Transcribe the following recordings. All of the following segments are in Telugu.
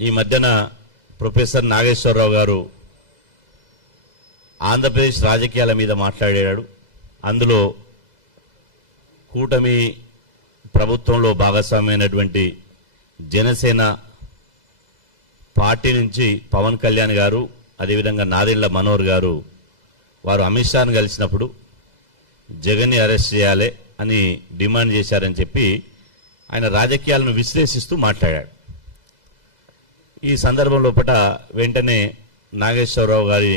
ఈ మధ్యన ప్రొఫెసర్ నాగేశ్వరరావు గారు ఆంధ్రప్రదేశ్ రాజకీయాల మీద మాట్లాడాడు. అందులో కూటమి ప్రభుత్వంలో భాగస్వామ్యమైనటువంటి జనసేన పార్టీ నుంచి పవన్ కళ్యాణ్ గారు, అదేవిధంగా నాదెండ్ల మనోహర్ గారు వారు అమిత్ షాను కలిసినప్పుడు జగన్ని అరెస్ట్ చేయాలి అని డిమాండ్ చేశారని చెప్పి ఆయన రాజకీయాలను విశ్లేషిస్తూ మాట్లాడాడు. ఈ సందర్భం లోపల వెంటనే నాగేశ్వరరావు గారి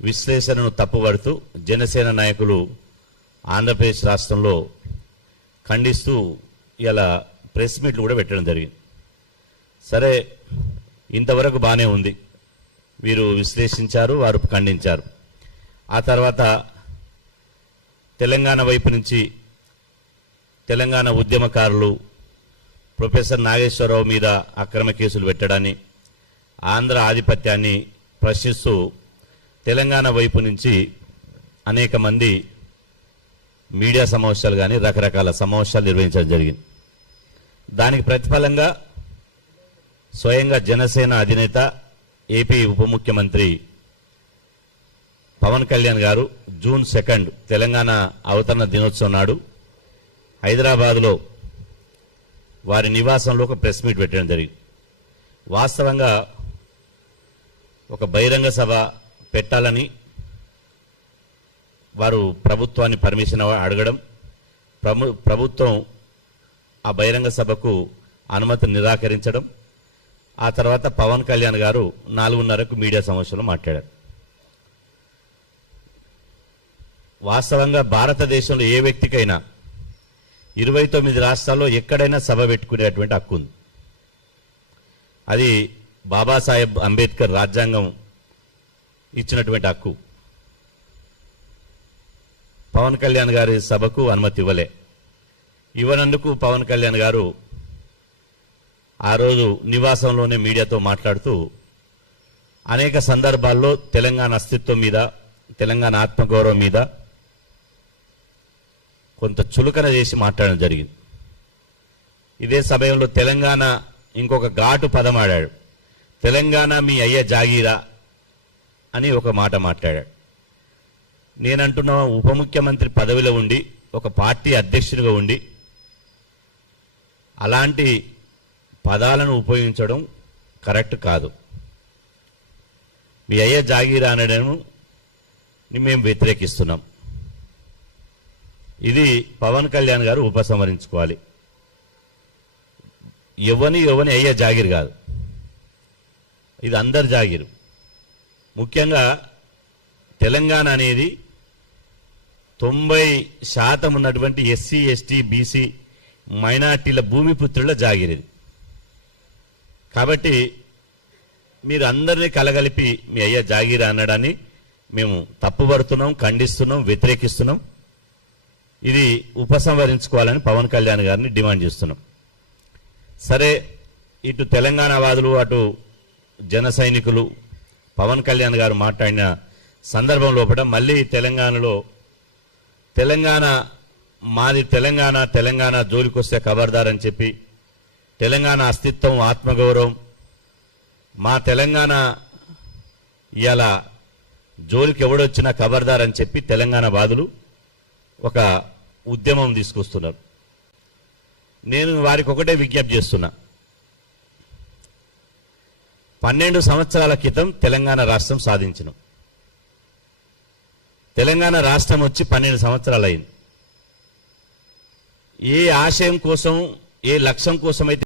విశ్లేషణను తప్పుపడుతూ జనసేన నాయకులు ఆంధ్రప్రదేశ్ రాష్ట్రంలో ఖండిస్తూ ఇలా ప్రెస్ మీట్లు కూడా పెట్టడం జరిగింది. సరే, ఇంతవరకు బాగానే ఉంది, వీరు విశ్లేషించారు, వారు ఖండించారు. ఆ తర్వాత తెలంగాణ వైపు నుంచి తెలంగాణ ఉద్యమకారులు ప్రొఫెసర్ నాగేశ్వరరావు మీద అక్రమ కేసులు పెట్టడాన్ని, ఆంధ్ర ఆధిపత్యాన్ని ప్రశ్నిస్తూ తెలంగాణ వైపు నుంచి అనేక మంది మీడియా సమావేశాలు కానీ రకరకాల సమావేశాలు నిర్వహించడం జరిగింది. దానికి ప్రతిఫలంగా స్వయంగా జనసేన అధినేత ఏపీ ఉప ముఖ్యమంత్రి పవన్ కళ్యాణ్ గారు జూన్ 2 తెలంగాణ అవతరణ దినోత్సవం నాడు హైదరాబాద్లో వారి నివాసంలో ఒక ప్రెస్ మీట్ పెట్టడం జరిగింది. వాస్తవంగా ఒక బహిరంగ సభ పెట్టాలని వారు ప్రభుత్వాన్ని పర్మిషన్ అడగడం, ప్రభుత్వం ఆ బహిరంగ సభకు అనుమతి నిరాకరించడం, ఆ తర్వాత పవన్ కళ్యాణ్ గారు 4:30కు మీడియా సమావేశంలో మాట్లాడారు. వాస్తవంగా భారతదేశంలో ఏ వ్యక్తికైనా 29 రాష్ట్రాల్లో ఎక్కడైనా సభ పెట్టుకునేటువంటి హక్కు ఉంది. అది బాబాసాహెబ్ అంబేద్కర్ రాజ్యాంగం ఇచ్చినటువంటి హక్కు. పవన్ కళ్యాణ్ గారి సభకు అనుమతి ఇవ్వనందుకు పవన్ కళ్యాణ్ గారు ఆ రోజు నివాసంలోనే మీడియాతో మాట్లాడుతూ అనేక సందర్భాల్లో తెలంగాణ అస్తిత్వం మీద, తెలంగాణ ఆత్మగౌరవం మీద కొంత చులకన చేసి మాట్లాడడం జరిగింది. ఇదే సమయంలో తెలంగాణ ఇంకొక ఘాటు పదం ఆడాడు. తెలంగాణ మీ అయ్య జాగీరా అని ఒక మాట మాట్లాడాడు. నేనంటున్నా, ఉప ముఖ్యమంత్రి పదవిలో ఉండి ఒక పార్టీ అధ్యక్షునిగా ఉండి అలాంటి పదాలను ఉపయోగించడం కరెక్ట్ కాదు. మీ అయ్య జాగీరా అనడం మేము వ్యతిరేకిస్తున్నాం. ఇది పవన్ కళ్యాణ్ గారు ఉపసంహరించుకోవాలి. ఎవని అయ్య జాగీర్ కాదు, ఇది అందరి జాగీరు. ముఖ్యంగా తెలంగాణ అనేది 90% ఉన్నటువంటి ఎస్సీ, ఎస్టీ, బీసీ మైనార్టీల భూమిపుత్రుల జాగిరిది. కాబట్టి మీరు అందరినీ కలగలిపి మీ అయ్య జాగీరా అనడాన్ని మేము తప్పుపడుతున్నాం, ఖండిస్తున్నాం, వ్యతిరేకిస్తున్నాం. ఇది ఉపసంహరించుకోవాలని పవన్ కళ్యాణ్ గారిని డిమాండ్ చేస్తున్నాం. సరే, ఇటు తెలంగాణ వాదులు, అటు జన సైనికులు పవన్ కళ్యాణ్ గారు మాట్లాడిన సందర్భం లోపల మళ్ళీ తెలంగాణలో మాది తెలంగాణ జోలికొస్తే ఖబర్దార్ అని చెప్పి, తెలంగాణ అస్తిత్వం, ఆత్మగౌరవం, మా తెలంగాణ ఇలా జోలికి ఎవడొచ్చినా ఖబర్దార్ అని చెప్పి తెలంగాణ వాదులు ఒక ఉద్యమం తీసుకొస్తున్నారు. నేను వారికి ఒకటే విజ్ఞప్తి చేస్తున్నా. 12 సంవత్సరాల క్రితం తెలంగాణ రాష్ట్రం సాధించినాం. తెలంగాణ రాష్ట్రం వచ్చి 12 సంవత్సరాలు అయింది. ఏ ఆశయం కోసం, ఏ లక్ష్యం కోసం అయితే